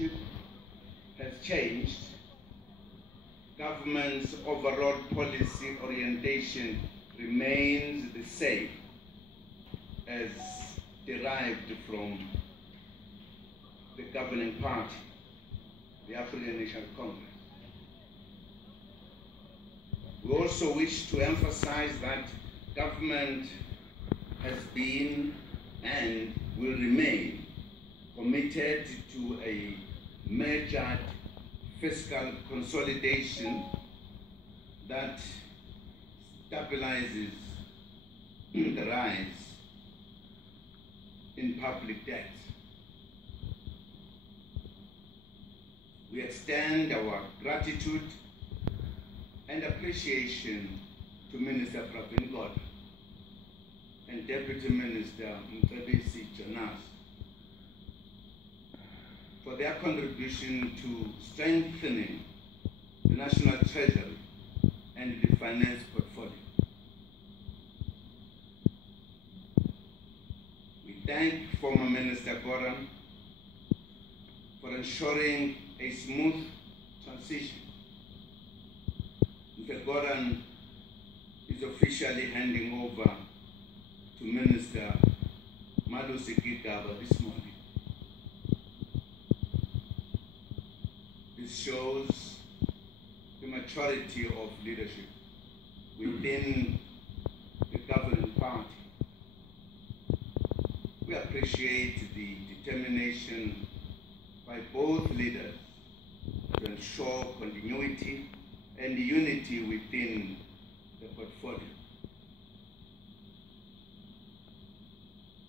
leadership has changed, government's overall policy orientation remains the same as derived from the governing party, the African National Congress. We also wish to emphasize that government has been and will remain committed to a measured fiscal consolidation that stabilizes the rise in public debt. We extend our gratitude and appreciation to Minister Pravin Gordhan and Deputy Minister Mcebisi Jonas for their contribution to strengthening the National Treasury and the finance portfolio. We thank former Minister Gordhan for ensuring a smooth transition. Mr. Gordhan is officially handing over to Minister Malusi Gigaba this morning. This shows the maturity of leadership within the governing party. We appreciate the determination by both leaders to ensure continuity and unity within the portfolio.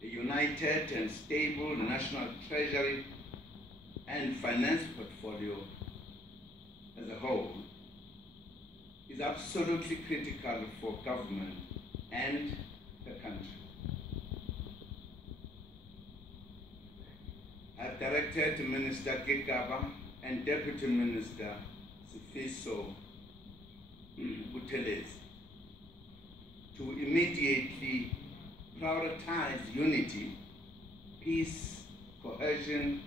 A united and stable national treasury and finance portfolio as a whole is absolutely critical for government and the country. I've directed Minister Gigaba and Deputy Minister Sifiso Buthelezi to immediately prioritize unity, peace, cohesion,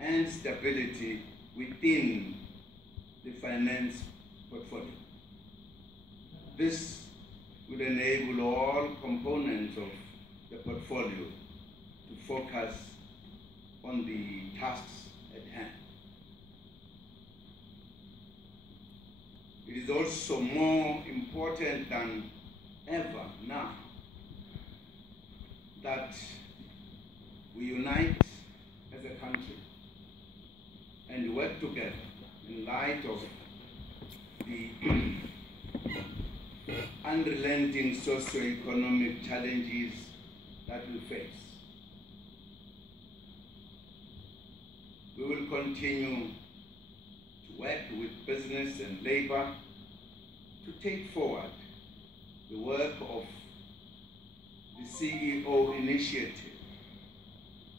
and stability within the finance portfolio. This will enable all components of the portfolio to focus on the tasks at hand. It is also more important than ever now that we unite as a country and work together in light of the unrelenting socio-economic challenges that we face. We will continue to work with business and labor to take forward the work of the CEO initiative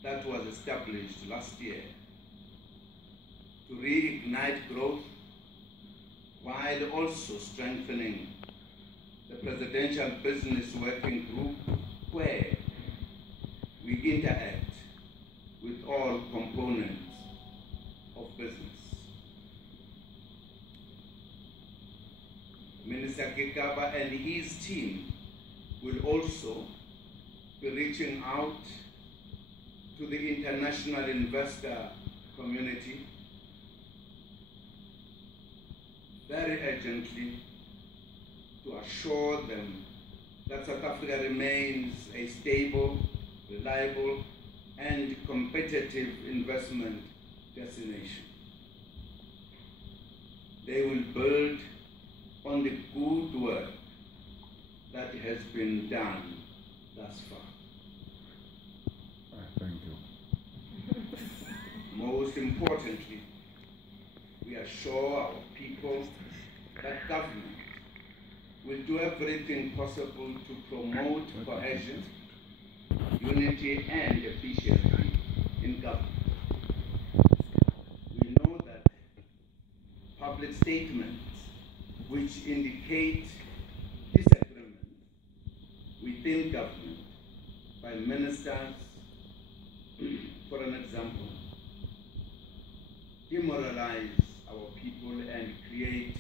that was established last year to reignite growth while also strengthening the Presidential Business Working Group where we interact with all components of business. Minister Gigaba and his team will also be reaching out to the international investor community very urgently to assure them that South Africa remains a stable, reliable, and competitive investment destination. They will build on the good work that has been done thus far. Thank you. Most importantly, we assure our people that government will do everything possible to promote cohesion, unity, and efficiency in government. We know that public statements which indicate disagreement within government by ministers, for an example, demoralize our people and create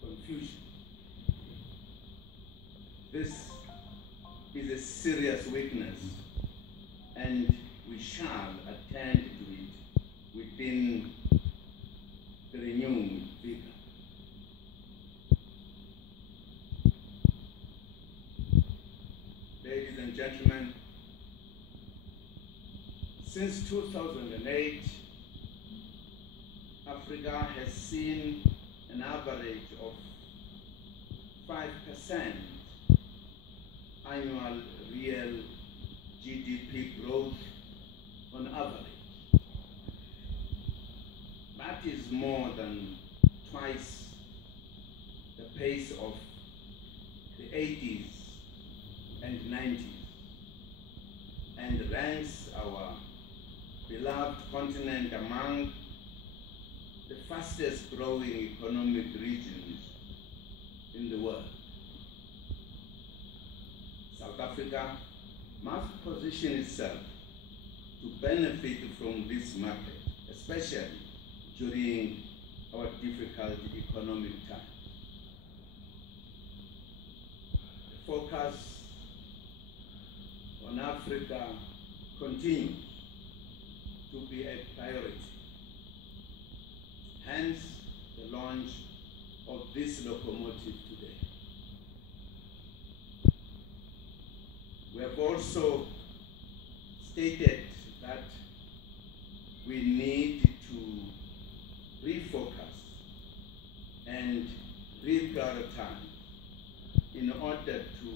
confusion. This is a serious weakness, and we shall attend to it within the renewed vigor. Ladies and gentlemen, since 2008, Africa has seen an average of 5% annual real GDP growth on average. That is more than twice the pace of the 80s and 90s, and ranks our beloved continent among the fastest growing economic regions in the world. South Africa must position itself to benefit from this market, especially during our difficult economic times. The focus on Africa continues to be a priority. Hence, the launch of this locomotive today. We have also stated that we need to refocus and reprioritize in order to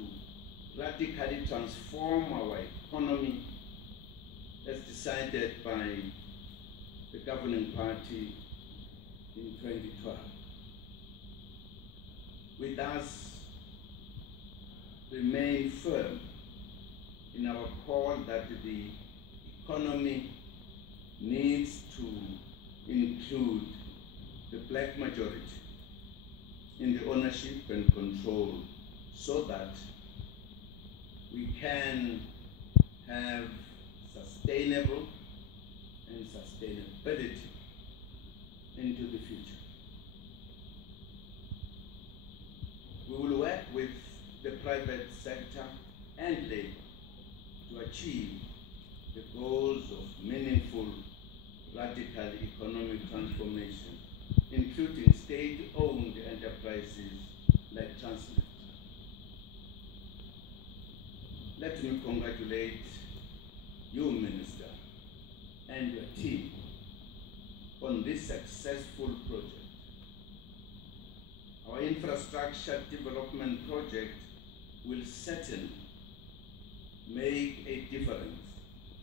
radically transform our economy as decided by the governing party in 2012. We thus remain firm in our call that the economy needs to include the black majority in the ownership and control, so that we can have sustainable and sustainability into the future. We will work with the private sector and labor to achieve the goals of meaningful, radical economic transformation, including state-owned enterprises like Transnet. Let me congratulate you, Minister, and your team on this successful project. Our infrastructure development project will certainly make a difference,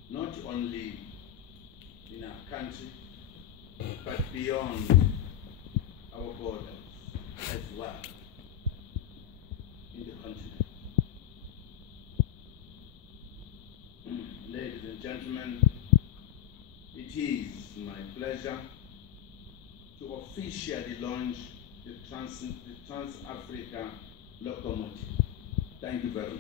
not only in our country, but beyond our borders as well in the continent. Ladies and gentlemen, it is my pleasure to officially launch the Trans-Africa locomotive. Thank you very much.